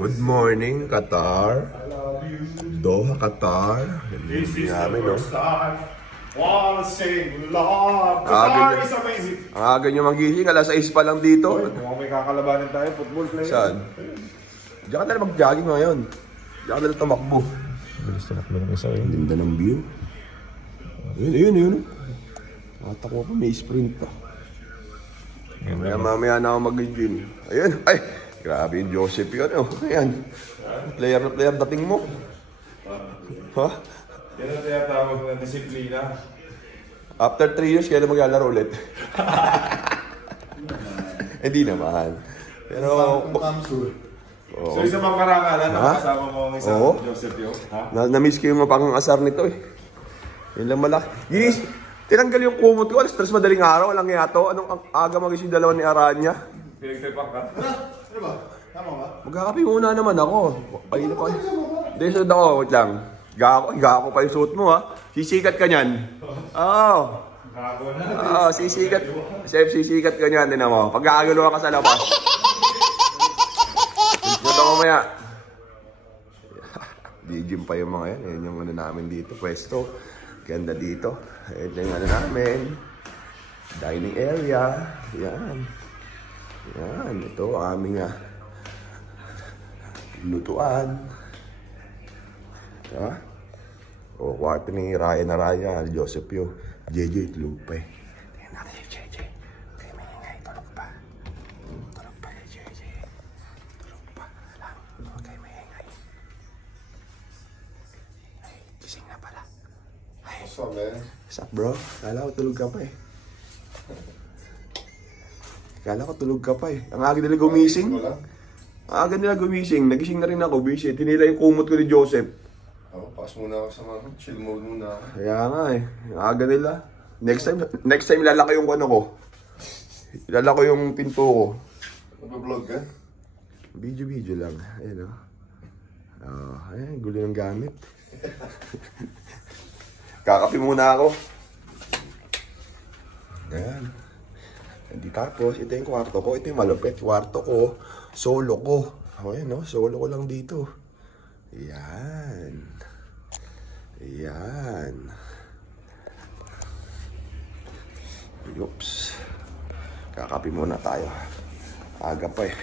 Good morning, Qatar. Doha, Qatar. This is the no? first time. Wanna sing love. Qatar is amazing. Ang aga nyo magising, alas 6 pa lang dito. Mukhang may kakalabanin tayo, football player. Saan? Diyan ka na mag-jogging ngayon. Diyan ka na tumakbo. Bilis na naklo ng isa eh. Ganda ng view. Ayun. Natakbo pa, may sprint pa. Mamaya na ako mag-gym. Ayun, ay! Grabe yung Joseph yun. Ayan. Player na player dating mo. Ha? Yan ang tinatawag na disiplina. After 3 years, kaya na maglalaro ulit. Hindi naman. Pero... So isa bang karangalan na kasama mo ang isang Joseph yun? Na-miss ko yung pangang-asar nito eh. Yun lang malaki. Ginis, tinanggal yung kumot ko. Alas 3 madaling araw, walang yato. Anong aga magising dalawa ni Aranya? Pinagtipak ka? Ano ba? Tama ba? Magkakape muna naman ako. Pahila pa. Hindi, sunod ako. Wait lang. Gako pa yung suot mo ha. Sisikat ka nyan. Oo. Sisikat. Chef, sisikat ka nyan. Tinan mo. Pagkakaguluhan ka sa labas. Sunod ako maya. Di-gym pa yung mga yan. Yan yung ano namin dito. Pwesto. Ganda dito. Ito yung ano namin. Dining area. Yan. Yan. Ito ang aming lutuan. Diba? O, kwarto ni Raya, Joseph yun. JJ, tulog pa eh. Tingnan natin si JJ. Okay, may ingay. Tulog pa. Tulog pa si JJ. Tulog pa lang. Okay, may ingay. Ay, gising na pala. Ay. What's up, man? What's up, bro? Kala ko tulog ka pa eh. Kala ko tulog ka pa eh. Ang aga nila gumising. Aga nila gumising, nagising na rin ako, busy. Tinila yung kumot ko ni Joseph. Pass muna ako sa mga chill mode muna. Kaya nga eh, aga nila. Next time lalaki yung ano ko. Lalaki yung pinto ko. Mag-vlog ka? Video lang. Ayun o. Ayan, gulo ng gamit. Kakapi muna ako. Ayan. Hindi tapos, ito yung kwarto ko. Ito yung malupit. Kwarto ko. Solo ko. Ayan no, solo ko lang dito. Yan. Yan. Oops. Kakapi muna tayo. Aga pa eh.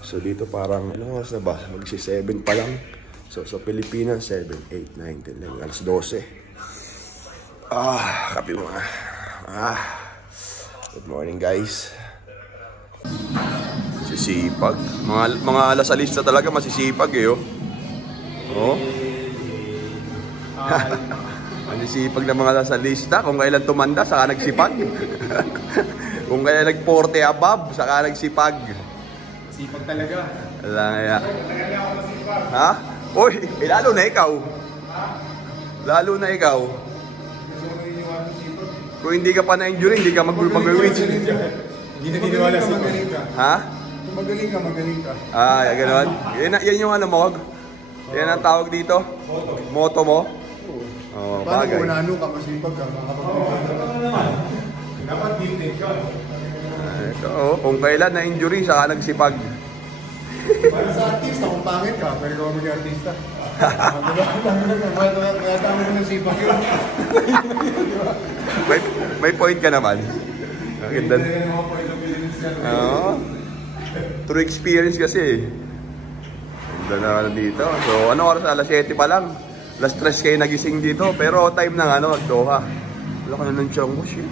So dito parang, ano oras na ba? Magsi-7 pa lang. So sa Pilipinas, 7, 8, 9, 10, 11, alas 12. Kapi muna. Good morning guys. Masisipag. Mga lasalista talaga masisipag eh oh. Masisipag na mga lasalista. Kung kailan tumanda, saka nagsipag. Kung kailan nag-40 above, saka nagsipag. Sipag talaga. Wala nga. Ha? Uy, lalo na ikaw. Lalo na ikaw. Kung hindi ka pa na-injury, hindi ka mag-reach. Hindi na niniwala sa magaling ka. Ha? Kung magaling ka. Gano'n? Yan yung ano mo. Yan ang tawag dito? Moto mo? Oo, bagay. Paano kung ano ka, masipag ka, Dapat vintage ka. Ito, kung kailan na-injury, saka nagsipag. Para sa artista, kung pangit ka, pero kung maging artista. Mayatama mo ng sipag yun. May point ka naman. Ganda. Oo. True experience kasi. Ganda na dito. So, ano oras? Alas 7 pa lang. Alas 3 kayo nagising dito. Pero time na nga, Doha. Wala ka na ng tiyang ko, shit.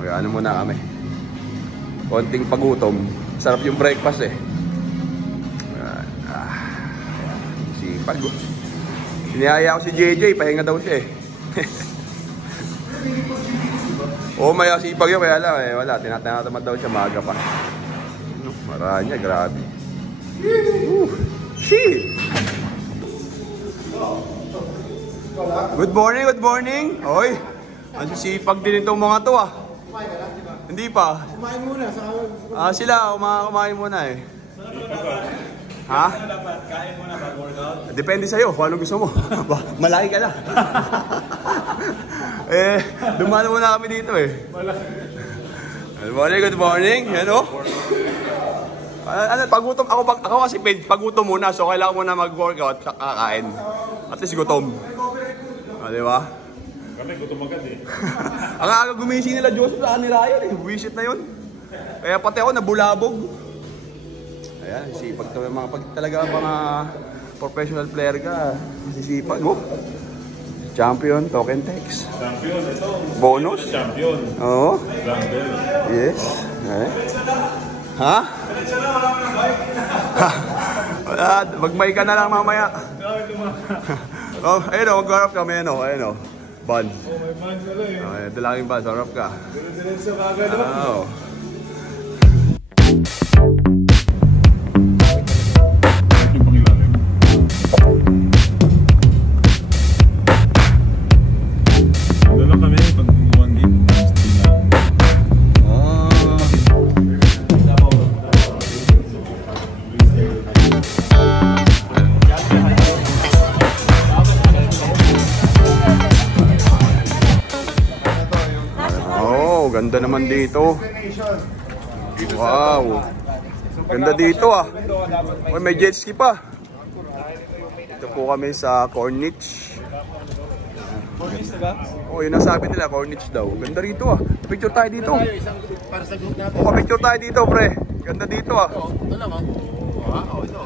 Okay, ano muna kami. Konting pagutom. Sarap yung breakfast eh. Sipag ko. Sinihaya ko si JJ, pahinga daw siya eh. May sipag yun, kaya lang eh. Wala, tinatamad daw siya, maaga pa. Maranya, grabe. Shit! Good morning! Hoy! Ang sisipag din itong mga to ah. Kumain ka lang, di ba? Hindi pa. Kumain muna. Sila, kumain muna eh. Ha? Dapat kain muna pag-workout? Depende sa'yo kung anong gusto mo. Malaki ka na. Dumaan muna kami dito eh. Good morning. Ano? Pagutom ako kasi pagutom muna, so kailangan mo na mag-workout sa kakain. At least gutom. Di ba? Kami, gutom agad eh. Ang aga gumising nila Joseph sa kanila yun eh. Buwisit na yun. Kaya pati ako nabulabog. Ayan, sipag to. Pag talaga mga professional player ka, sisipag. Oh. Champion, token text. Champion, ito. Bonus? Champion. Oo. Rumble. Yes. Okay. Ha? Wala, mag-may ka na lang mamaya. Oh, ayun o, mag-harap kami, ayun o. Band. Oh, may man pala eh. Okay, dalangin ba, harap ka. Diretso kagad o. Oo. Ito pang ilalim. Doon lang kami pag 1 game. Oh, ganda naman dito. Wow. Ganda dito ah. Oh, may jet ski pa. Ito po kami sa Corniche. Oh, yun ang sabi nila, Corniche daw. Ganda rito ah. Picture tayo dito. Para sa group natin. Oh, picture tayo dito, pre. Ganda dito ah. Ito lang oh. Wow, ito.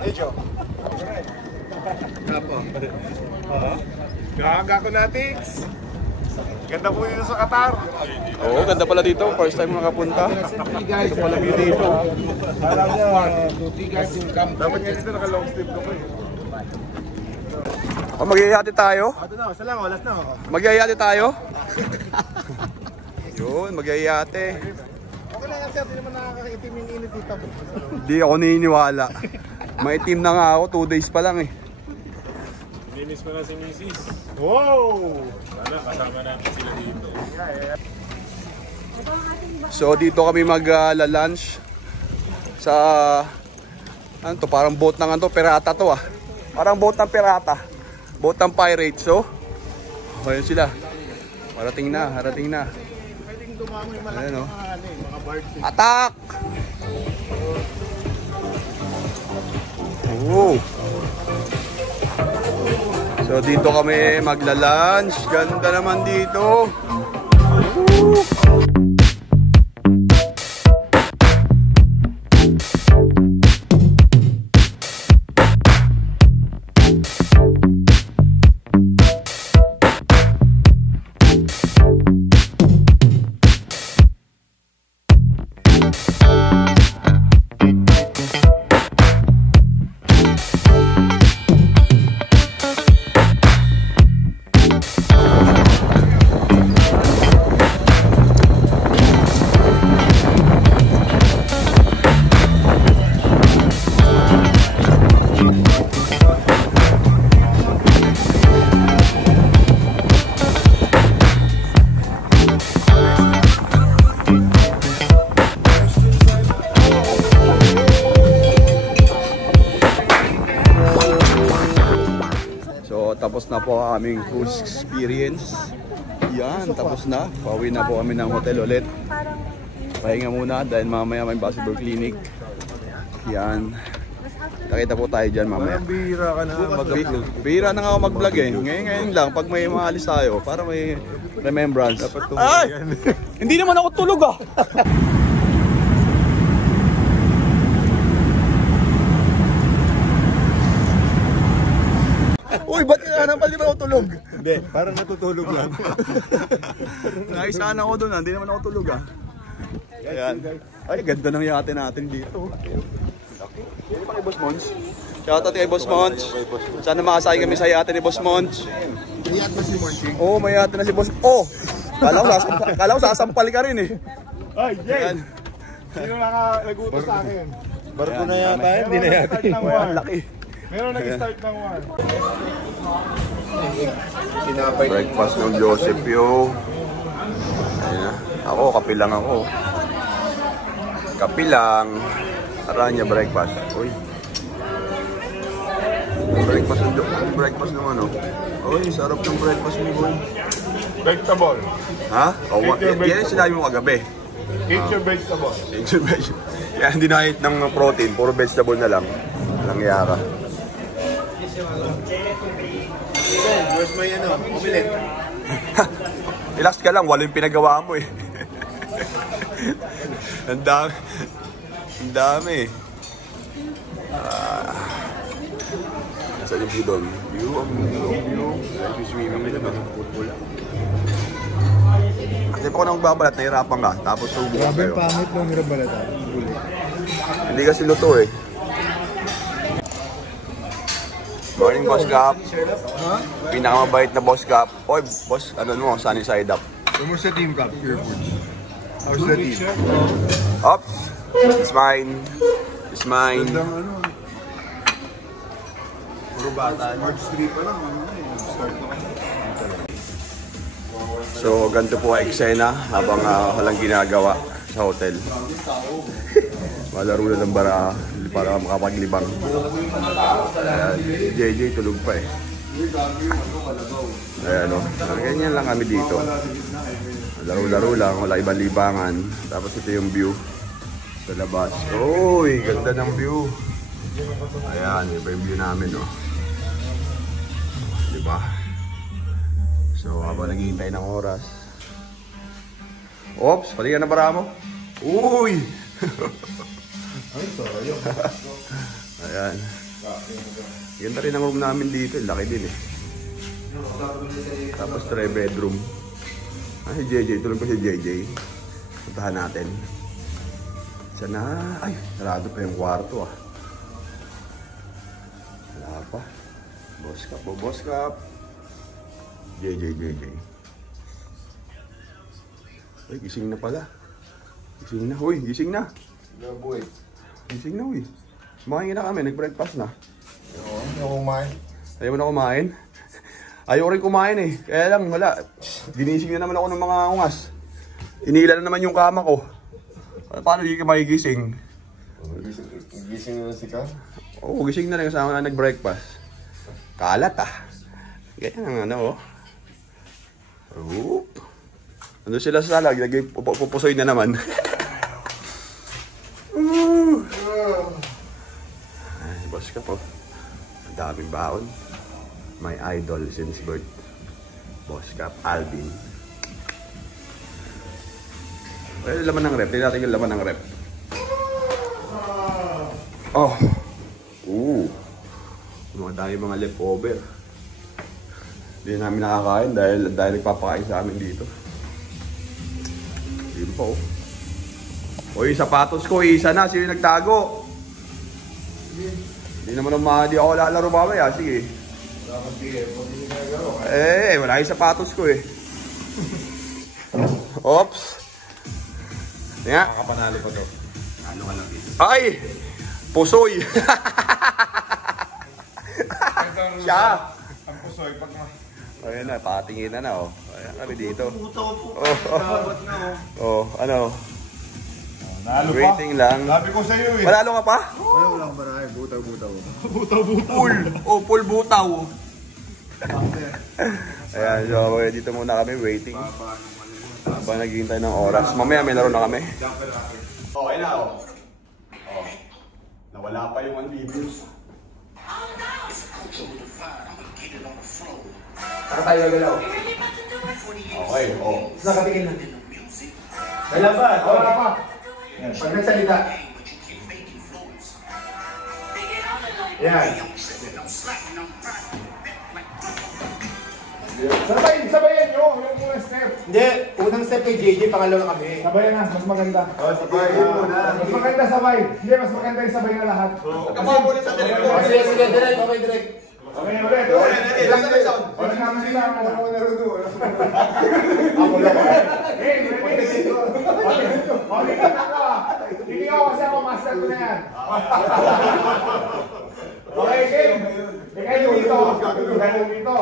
Medyo. Apo. Gaga ko na, Tix. Ganda po dito sa Qatar. Oo, ganda pala dito. First time nakapunta. Ito pala view dito. Alam niya, 2 guys will come. Dapat nga dito naka-long sleeve ko eh. Oh, magyayati tayo. Ito na, isa lang, last na. Magyayati tayo. Yun, magyayati. Okay na yan, sir. Hindi naman nakakaitim yung init dito. Hindi ako naniniwala. Maitim na nga ako, 2 days pa lang eh. Linis mo na si Mrs. Wow! Sana kasama natin sila dito. So dito kami mag-lunch sa ano to, parang boat ng ano, pirata to ah. Parang boat ng pirata. Boat ng pirates, so. Ayun sila. Harating na. Pwedeng dumami malaki Ayan, oh. mga birds. Attack! Oh. So dito kami magla-lunch. Ganda naman dito. Woo! Tapos na po ang aming cruise experience. Yan, tapos na. Pauwi na po kami ng hotel ulit. Pahinga muna dahil mamaya may basketball clinic. Yan. Nakita po tayo dyan mamaya. Bihira ka na mag-vlog. Bihira na nga ako mag-vlog eh. Ngayon lang, pag may maalis tayo, para may remembrance. Ay! Hindi naman ako tulog ah! Uy, ba't naman di ba ako tulog? Hindi, parang natutulog lang. Naisaan ako doon, hindi naman ako tulog ah. Ayan. Ay, ganda ng yate natin dito. Yan pa kay Boss Mons. Shoutout kay Boss Mons. Sana makasay kami sa yate ni Boss Mons. May yate na si Monching. Oo, may yate na si Boss. Oh! Kala ko sasampal ka rin eh. Ay, Jay! Ayan. Sino nag-utos sa akin? Barko na yata, hindi na yate. Ayan, laki. Meron nag-start ng war. Breakfast ng Joseph yo. Ayan. Ako, kapilang ako. Kapilang. Aranya breakfast. Uy. Breakfast ng ano. Uy, sarap ng breakfast mo, boy. Vegetable. Ha? Oh, yan yung sinabi mo kagabi. Eat your vegetable. Kaya hindi na-eat ng protein, puro vegetable na lang. Walang yaka. Where's my omelette? Relax ka lang, wala yung pinagawa mo eh. Ang dami. Ang dami. Saan yung view doon? View. Like yung swimming nila no? Kasi pa ko nang magbabalat, nahirapan ka. Tapos subo ka kayo. Pangit lang hirap balata. Hindi kasi luto eh. Morning, Boss Cap. Pinakamabait na Boss Cap. Oy, Boss, ano mo? Sunny side up. Kumusta team Cap? Pure Foods. How's the team? Up. It's mine. It's mine. Puro bata. March 3 pa lang. Start na kasi. So, ganito po ang eksena habang walang ginagawa sa hotel. Malaro na ng bara para makapaglibang. Ayan, JJ tulog pa eh. Ayan o, ganyan lang kami dito. Laro-laro lang, wala ibang libangan. Tapos ito yung view sa labas. Uy, ganda ng view. Ayan, iba yung view namin o. Diba? So, habang naghihintay ng oras. Oops, pali ka na bara mo? Uy! Ayan. Ganda rin ang room namin dito. Laki din eh. Tapos 3 bedroom. Ay, si JJ. Tulog ko si JJ. Puntahan natin. Sana. Ay, sarado pa yung kwarto ah. Wala pa. Boss Cap, Boss Cap. JJ. Ay, gising na pala. Gising na. Uy, gising na. Gising na, uy. Kumain na kami. Nag-breakfast na. Ayaw kumain. Ayaw mo na kumain? Ayaw rin kumain eh. Kaya lang, wala. Ginising na naman ako ng mga ungas. Inila na naman yung kama ko. Paano hindi ka magigising? Gising na si Ka? Oo, gising na rin kasama na nag-breakfast. Kalat ah. Ganyan ang ano oh. Oop. Ano sila sa salag? Nagpupusoy na naman. Ay, Boss Cap po. Ang daming baon. My idol since birth. Boss Cap, Alvin. Well, laman ng rep. Tingnan natin yung laman ng rep. Oh. Ooh. Mga dami mga leftover. Hindi namin nakakain dahil nagpapakain sa amin dito. Yun po. Uy, sapatos ko, isa na. Sino nagtago? Hindi naman di ako lalaro mamaya. Sige. Wala yung sapatos ko eh. Oops. Nga. Makapanalo pa to. Ano ka lang dito? Ay! Pusoy! Siya! Ang pusoy pag Ayan na, patingin na oh. Ayan kami dito. Ano? Nalo pa. Waiting lang. Sabi ko sa'yo eh. Manalo ka pa? Wala akong barahe. Butaw-butaw. Full! Oh, full butaw. Ayan, so dito muna kami waiting. Habang naghihintay ng oras. Mamaya may laro na kami. Okay na oh. Nawala pa yung 1 videos. Para tayo gagalaw. Okay, oh. Nakatingin lang. Wala pa. Wala pa. Pag nagsalita. Yan. Sabayan nyo. Yung unang step. Hindi, unang step kay JJ, pangalawa kami. Sabayan na. Mas maganda. Sabayan muna. Mas maganda sabay. Hindi, mas maganda yung sabay na lahat. Kapag ulit sa telepono. Sige, direct. Okay, direct. Okay, ulit. Ilang na sound? Wala naman sila. Wala naman naruto. Ako lang. Hey, ready? Okay ka na ka. Hindi ako kasi ako master ko na yan. Okay, game. Ikaw yung dito. Ikaw yung dito.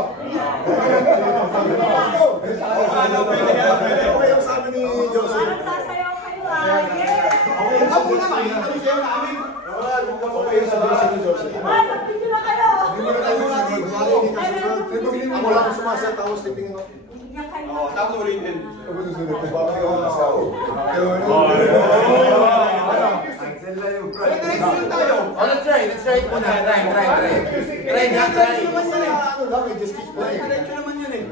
Ano yung sabi ni Joseph? Parang sasayaw kayo ah. Yeah! Ikaw muna, makikita niyo siya namin. Wala, huwag ko kayo sa Joseph ni Joseph. Ay, mag-video na kayo! Ako lang sumasaya tapos titingin mo. Iyak kayo. Tapos ulitin. Direct muna tayo. Oh, let's try it muna. Try. Try nga, try. Ano lang, just keep playing. Diretso naman yun eh.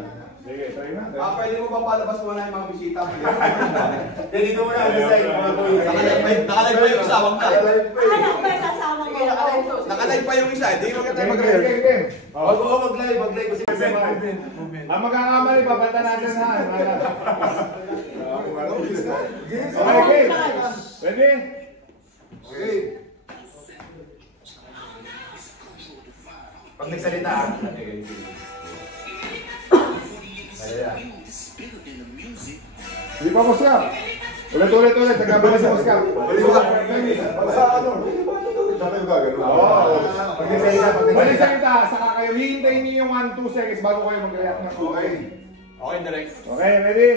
Sige, try na. Pwede mo ba palabas mo na yung mga bisita? Dito mo na, decide mga boys. Nakalive pa yung isa, wag na. Anak ba sa asawa mo? Nakalive pa yung isa, hindi mo kita Game. Mag-live kasi Ang magkakamali, babata natin ha. Okay, game. Ready? Okay. Pag nagsalita ha. Ayan. Hindi pa Moscow. Ulit. Nagkabala si Moscow. Balik salita, saka kayo hihintayin niyo yung 1-2 seconds bago kayo mag-react ng okay. Okay, direct. Okay, ready?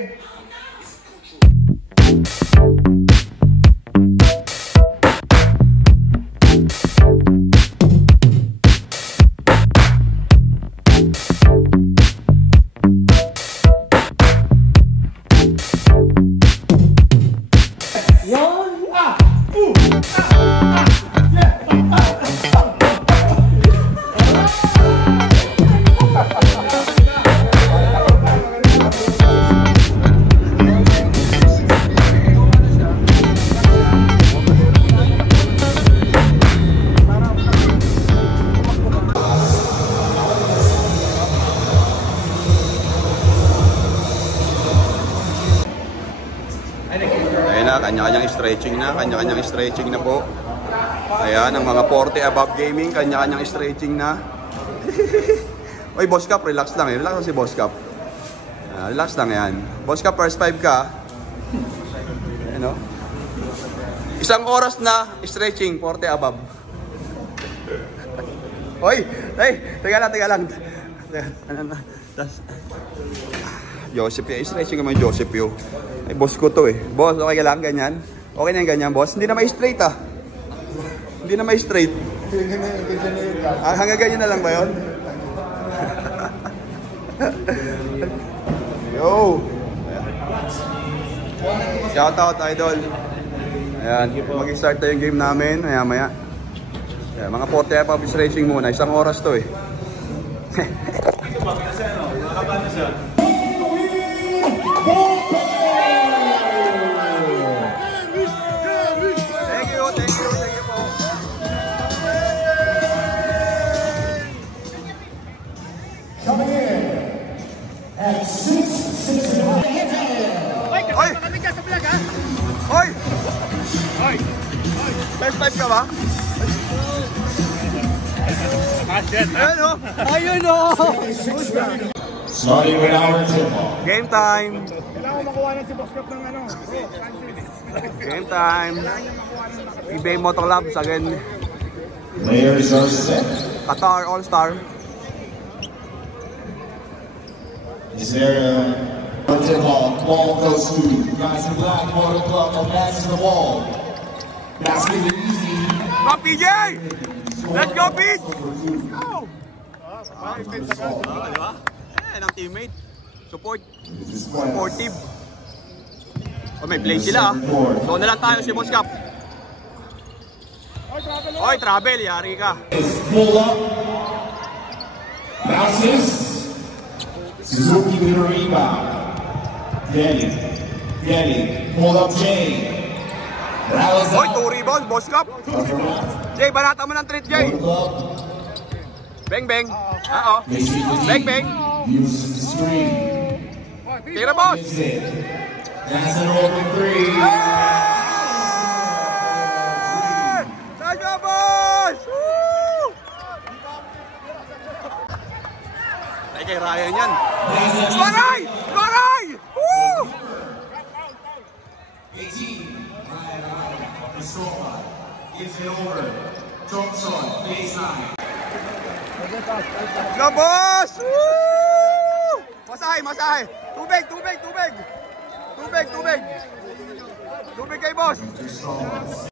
Kanya-kanyang stretching na po. Ayan, ang mga 40 above gaming, kanya-kanyang stretching na. Oy, Boss Cap, relax lang eh. Relax lang si Boss Cap. Relax lang yan. Boss Cap, first 5 ka. Ayan o. Isang oras na stretching, 40 above. Oy, teka lang. Joseph, stretching naman Joseph yun. Ay, boss ko to eh. Boss, okay ka lang, ganyan? Okay na yung ganyan, boss? Hindi na may straight ah. Hindi na may straight. Hanggang ganyan na lang ba yun? Yo! Shout out, idol. Ayan, mag-start tayo yung game namin. Maya. Ayan, mga 40 above stretching muna. Isang oras to eh. Coming in at 6'6". Hoy! First time ka ba? Ayun o! Starting with our tempo. Game time! Kailangan makuha na si Boss Cap ng ano. Game time! eBay Motor Labs again. Players are set. Qatar All-Star. Is there a ball? Ball goes to guys in black. Motor Club or passes the ball. Basket it easy. Go PJ! Let's go Pete! Ng teammate. Supportive. May play sila. So na lang tayo si Boss Cap. Oy, travel. Yari ka. Pull up. Bounces. Suzuki with a rebound. Getty. Pull up Jay. Oy, 2 rebounds, Boss Cap. Jay, banata mo ng treat, Jay. Bang. Bang. Uses the screen. Tira, boss. That's an open 3. Nice job, boss! Woo! Ay, kay Ryan yan. Bagay! Woo! 18. Gives it over. Thompson, baseline. Go, boss! Woo! Masahe! Tubig! Tubig kay boss!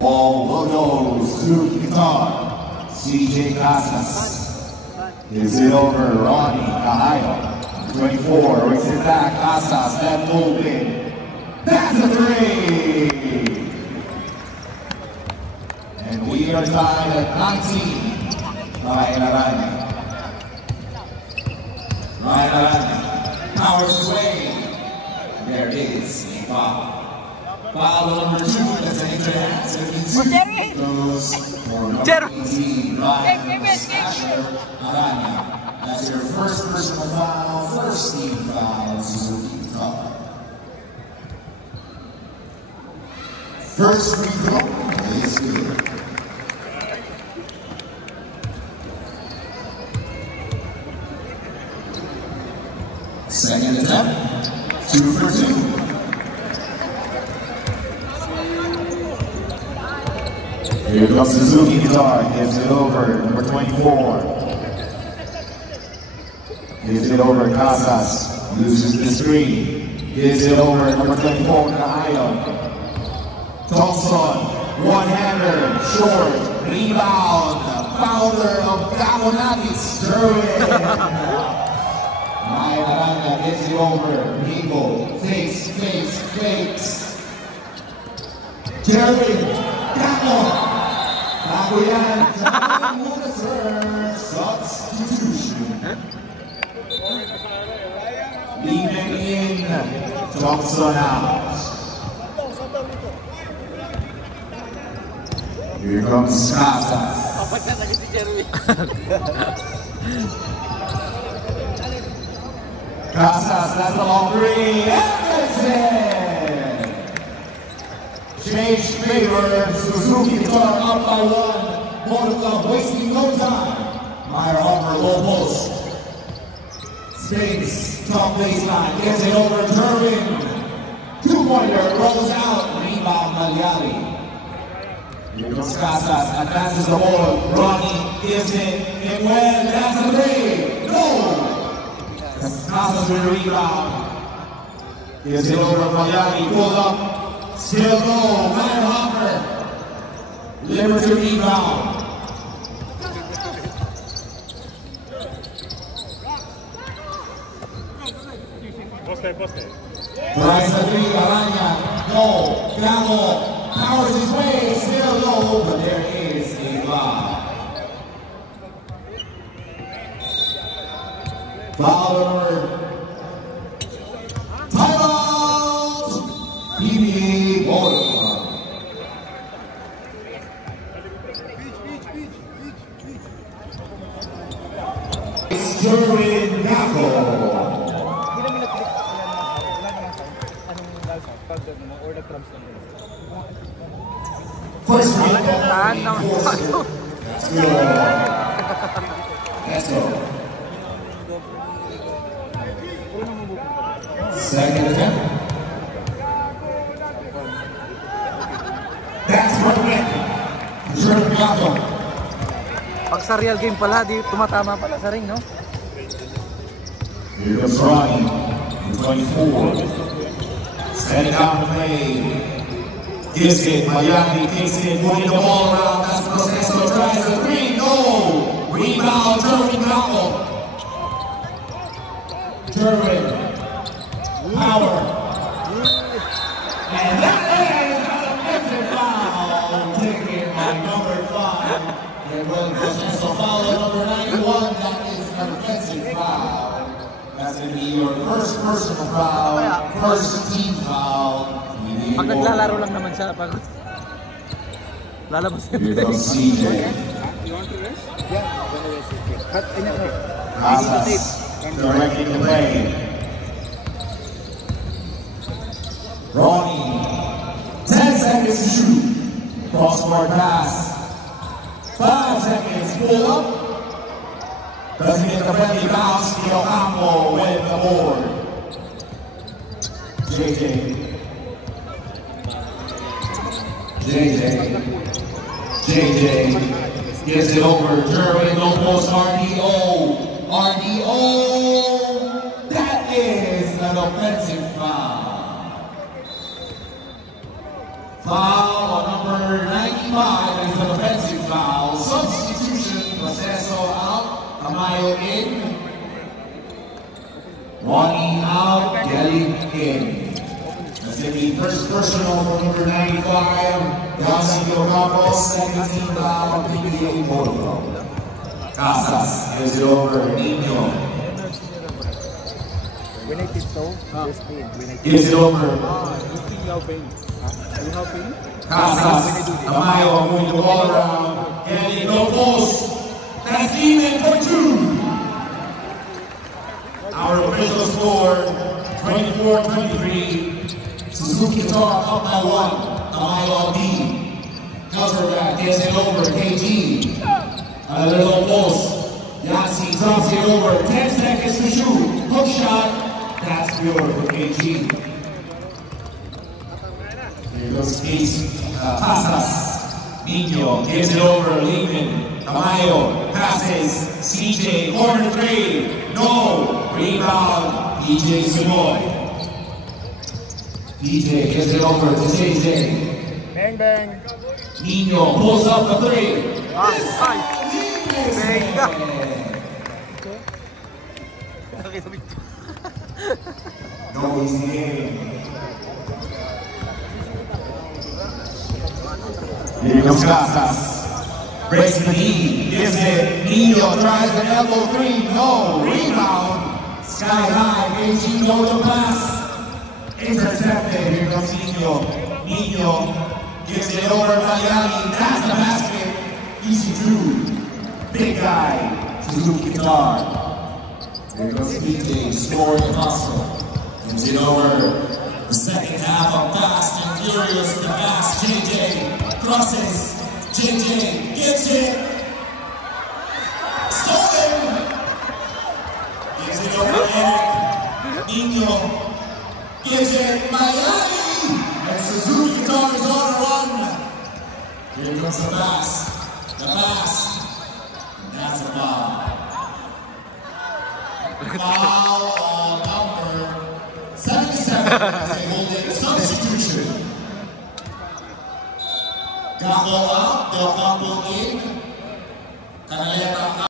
Ball goes to Qatar. CJ Casas. Gives it over. Ronnie Cahayo. 24. Brings it back. Casas. Left open. That's a 3. We are tied at 19. Ryan Arana. Ryan Arana powers his way. There is a foul. Foul number 2, that's an interhands. Goes for number 18, Ryan Arana. That's your first personal foul, first team foul, Suzuki Cup. First free throw is good. Second attempt, 2 for 2. Here comes Suzuki Guitar, gives it over, number 24. Gives it over, Casas, loses the screen. Gives it over, number 24, Ion. Thompson, one-hander, short, rebound, founder of Gamonakis, Derwin. Ryan Arana gets it over, Rigo, fakes. Derwin, Gamo, Baguyan, substitution. Leaving in, Thompson out. Here comes Casas. Casas, that's a long three. Anderson! Change favor. Suzuki Guitar up by 1. Motor Club wasting no time. Meyer Hopper, low post. Space, top baseline, gets it over Derwin. 2-pointer, rolls out. Rebound, Magliari. Here comes Casas, advances the ball. Ronnie gives it in well. That's a three. No! Casas with the rebound. Gives it over Magliari. Pull up. Still go. Meyer Hopper. Liberty rebound. Poste. Tries the three, Arana. No. Gamo. Powers his way, still low, but there is a foul. Foul number. Timeout! PBA Motor Club. It's Derwin Gamo. First round. Let's go. Second attempt. That's what went. Derwin Gamo. Pag sa real game pala, di tumatama pala sa ring, no? Here comes Ronnie, 24. Setting down the play. Gives it, Miami takes it, moving the ball around. That's Proceso, tries the three, no! Rebound, Derwin Gamo. Derwin, power. And that is an offensive foul, taken by number 5. And when Proceso foul at number 91, that is an offensive foul. That's going to be your first personal foul, first team foul. Pag naglalaro lang naman siya, pag lalabas Here comes CJ. Casas directing the play. Ronnie, 10 seconds to shoot. Cross-court pass. 5 seconds, pull up. Doesn't get the friendly bounce. Neil Campo with the board. JJ gives it over. Derwin, low post, RDO. That is an offensive foul. Foul on number 95 is an offensive foul. Substitution, Proceso out, Amayo in. Ronnie out, Kelly in. That's going to be first personal for number 95, Yossi Ocampo, second team foul, PBA Moto. Casas gives it over, Nino. Gives it over. Casas, Amayo moving the ball around, and it no post. That's even for 2. Our official score, 24-23. Suzuki Qatar up by 1. Amayo B. Cover back, gets it over, KG. Another low post. Yossi drops it over, 10 seconds to shoot. Hook shot, that's pure for KG. Here goes Casas. Nino gives it over, Lehman. Amayo passes. CJ, corner 3. No. Rebound. DJ Simoy. DJ gives it over to JJ. Bang, bang. Nino pulls up the 3. No easy game. Here comes Casas. Breaks the knee, gives it. Nino tries an elbow 3. No. Rebound. Sky high. KG no to pass. Intercepted. Here comes Nino. Nino gives it over Magliani. That's the basket. Easy 2. Big guy. Suzuki Qatar. Here goes BJ, scoring the hustle. Gives it over. The second half of Fast and Furious, the fast JJ crosses. JJ gives it. Stolen. Gives it over Eric. Nino gives it Miami. And Suzuki Qatar is on a run. Here comes the pass. The pass. And that's a foul. Foul on number 77 as they hold in substitution. Gago out, Del Campo in. Canaleta out.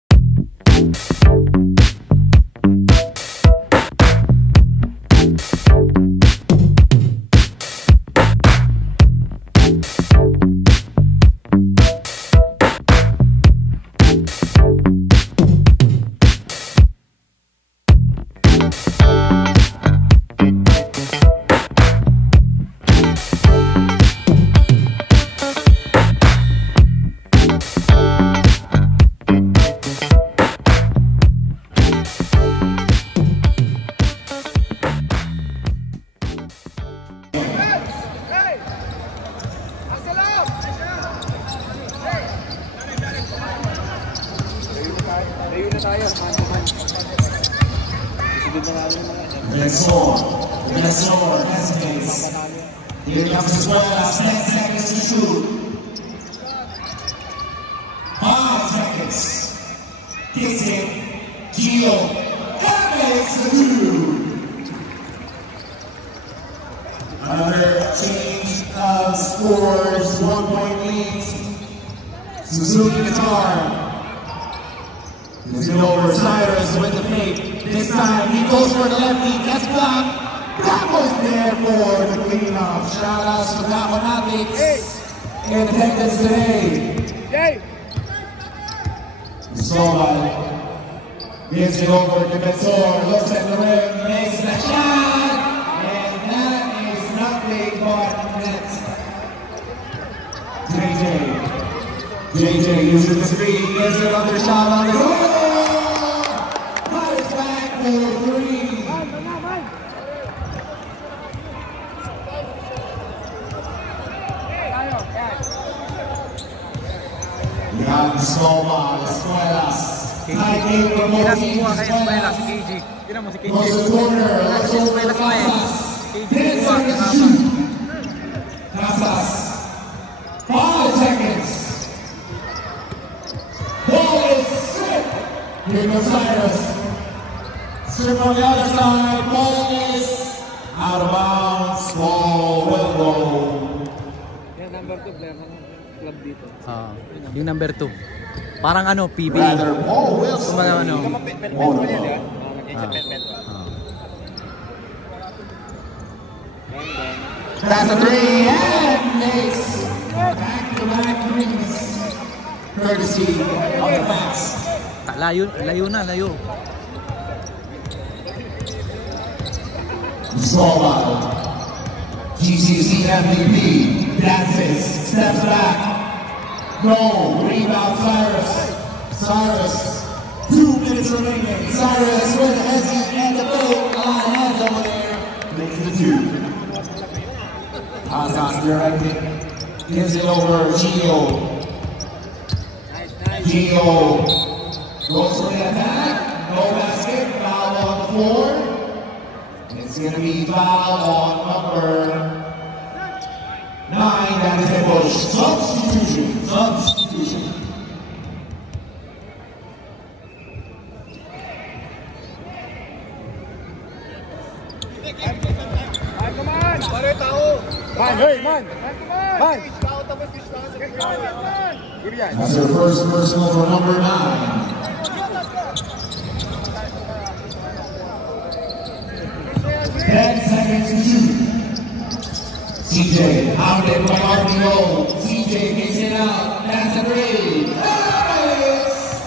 Blessor hesitates. Here comes as well as 10 seconds to shoot. 5 seconds. Gets it. Gio. That makes the 2. Another change of scores. 1-point lead. Suzuki Qatar. Gives it over. Cyrus with the fake. This time he goes for the lefty. Gets blocked. That was there for the cleanup. Shout outs to Mathematics in attendance today. Sola gives it over to Betsor, looks at the rim, makes the shot, and that is nothing but net. JJ uses the screen, gives another shot on the goal. Right back for 3. Yan Soma, Escuelas. Tight game for both teams. Escuelas. Goes to the corner. Let's go for Casas. 10 seconds to shoot. Casas. 5 seconds. Ball is stripped. Here goes Cyrus. Strip on the other side. Ball is out of bounds. Ball will roll. Number 2 player ng club dito. Yung number 2. Parang ano, PB. Rather, Paul Wilson. Ano? Pet. That's a three and makes back-to-back threes. Courtesy of the Max. Layo, layo na, layo. Small GCC MVP dances, steps back. No, rebound Cyrus. Cyrus, 2 minutes remaining. Cyrus with Hezzy and the boat. Hands over there. Makes the 2. Asas directing. Gives it over Gio. Gio goes for the attack. No basket. Foul on the floor. It's going to be foul on number 9. That is a push. Substitution. Substitution. That's her first personal for number 9. Seconds to shoot. CJ, outed by RPO. CJ makes it out. That's a three. Nice!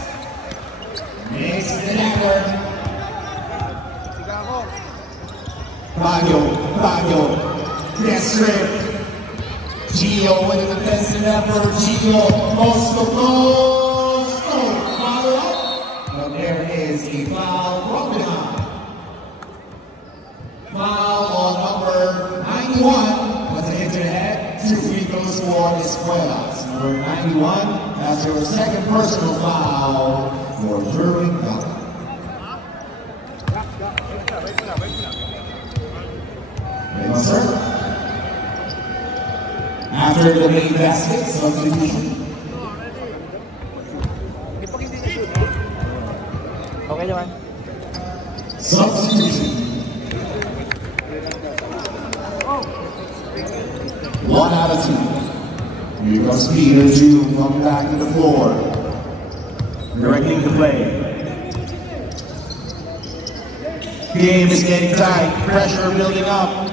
Makes the dagger. Baggio. Yes, stripped. Gio with a defensive effort. Gio, Mosco. Follow up. But there is a foul from behind. Foul on number 91. That's a hit to the head. 2 free throws for Escuelas. Number 91. That's her second personal foul for Jerwin Bell. Ready, sir? After the main basket, substitution. Okay naman. Substitution. 1 out of 2. Here comes Peter Jew coming back to the floor. Directing the play. Game is getting tight. Pressure building up.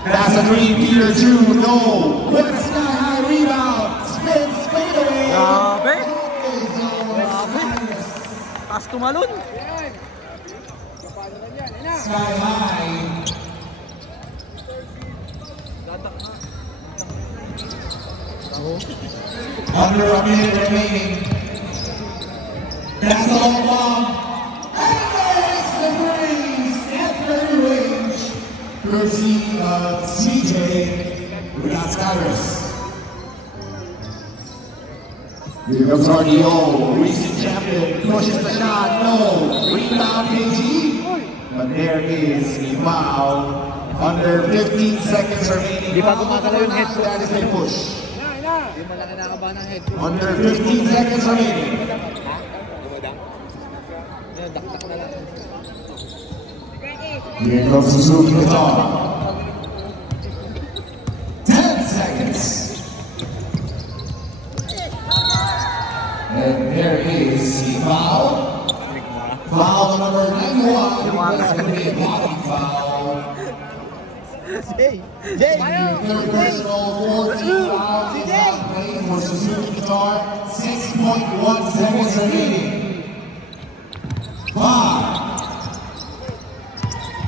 That's a three. Peter Jew. No. With a sky high rebound. Spins fadeaway. Grabe. Taas tumalon. Sky high. Under a minute remaining. That's a long bomb. And there's the breeze at 30 range. Courtesy of CJ. We got Skyrus. Here comes RDO. Recent champion. Pushes the shot. No. Rebound PG. But there is a foul. Under 15 seconds remaining. Di pa gumagalaw yung head coach. That is a push. Hindi mo lang kinakabahan ng head coach. Under 15 seconds remaining. Daktak na lang. Here comes Suzuki Qatar. 10 seconds. And there is the foul. Foul number 91. That's going to be a blocking foul. Jay! Third personal 14 foul. Playing for Suzuki Qatar. 6.1 seconds remaining. 5,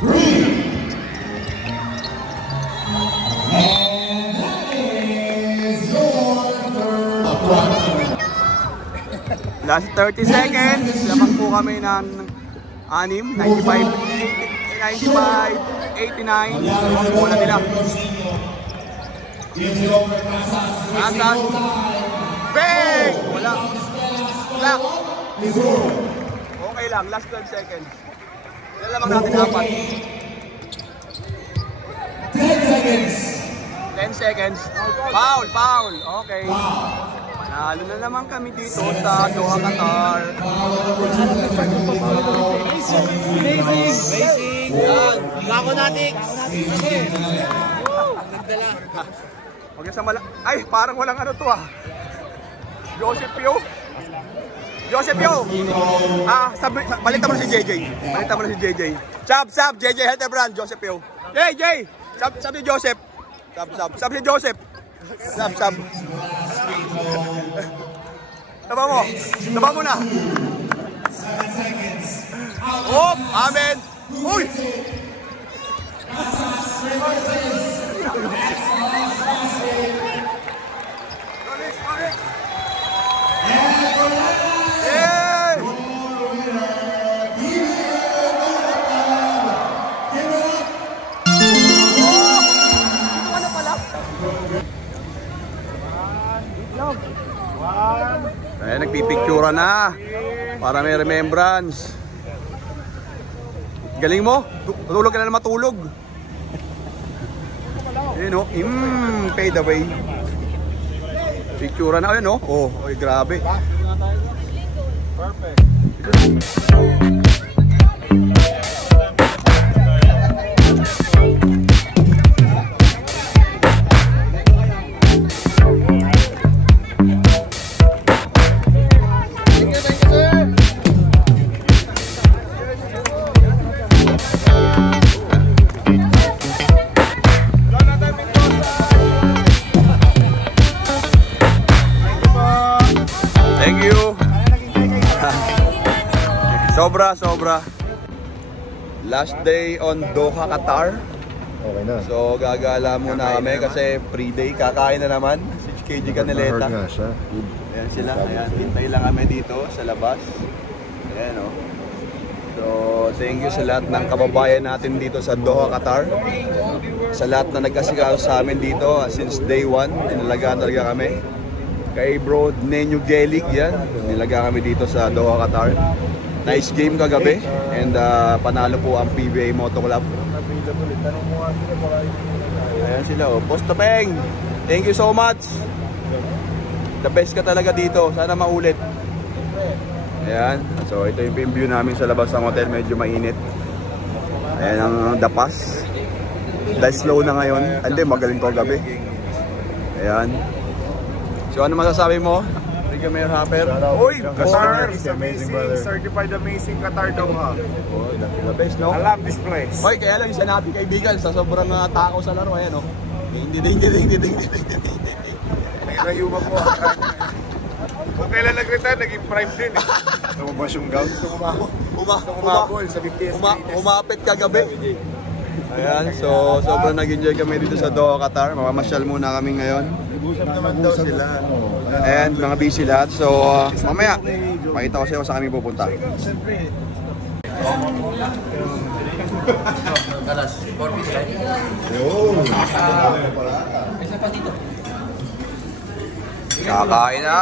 3, and that is your third approach. Last 30 seconds. Lamang po kami ng 6, 95, 89. Wala nila. Asas. Bang! Wala. Black. Okay lang. Last 12 seconds. Yan lamang natin 4. 10 seconds. 10 seconds. Foul, foul. Okay. Panalo na naman kami dito sa Doha, Qatar. Amazing! Yan! Kakonatics! Nagdala. Huwag yan sa ay, parang walang ano to ah. Joseph Pio. Balik mo na si JJ. Chop, JJ Helterbrand, Joseph Pio. Jay! Sab si Joseph. Sab si Joseph. Sab. Taba mo. Taba mo na. Oh, amen. Uy! Ayan, nagpipictura na para may remembrance. Galing mo? Matulog ka na matulog. Ayan o, fade away. Pictura na, ayan o. Oh, oy, grabe. Perfect. Thank you. Sobra. Last day on Doha, Qatar. Okay na. So gagala muna kami kasi free day. Kakain na naman. 6 kg kanileta. Nga siya. Ayan sila. Ayan. Hintay lang kami dito sa labas. Ayan o. So thank you sa lahat ng kababayan natin dito sa Doha, Qatar. Sa lahat na nagkasikaso sa amin dito since day 1. Tinalagaan talaga kami. Kay bro Nenyo Gelig yan. Nilaga kami dito sa Doha, Qatar. Nice game kagabi. And panalo po ang PBA Moto Club. Ayan sila oh. Boss Topeng, thank you so much. The best ka talaga dito. Sana maulit. Ayan. So ito yung view namin sa labas ng hotel. Medyo mainit. Ayan ang dapas. Dahil slow na ngayon. Hindi, magaling ko gabi. Ayan. So ano masasabi mo? Riga Mayor Hopper. Uy! Qatar is amazing. Certified amazing Qatar Doha. Oh, the best, no? I love this place. Hoy, kaya lang isa natin kaibigan sa sobrang takaw sa laro. Ayan, no? Hindi. Nayuma po. Kung kailan nag-retire, naging prime din eh. Lumabas yung gown. Umabol sa BPS. Umapit kagabi. Ayan, so sobrang nag-enjoy kami dito sa Doha, Qatar. Mamamasyal muna kami ngayon. Naman daw sila. And mga busy lahat. So mamaya, makita ko sa iyo saan kami pupunta. Kakain na.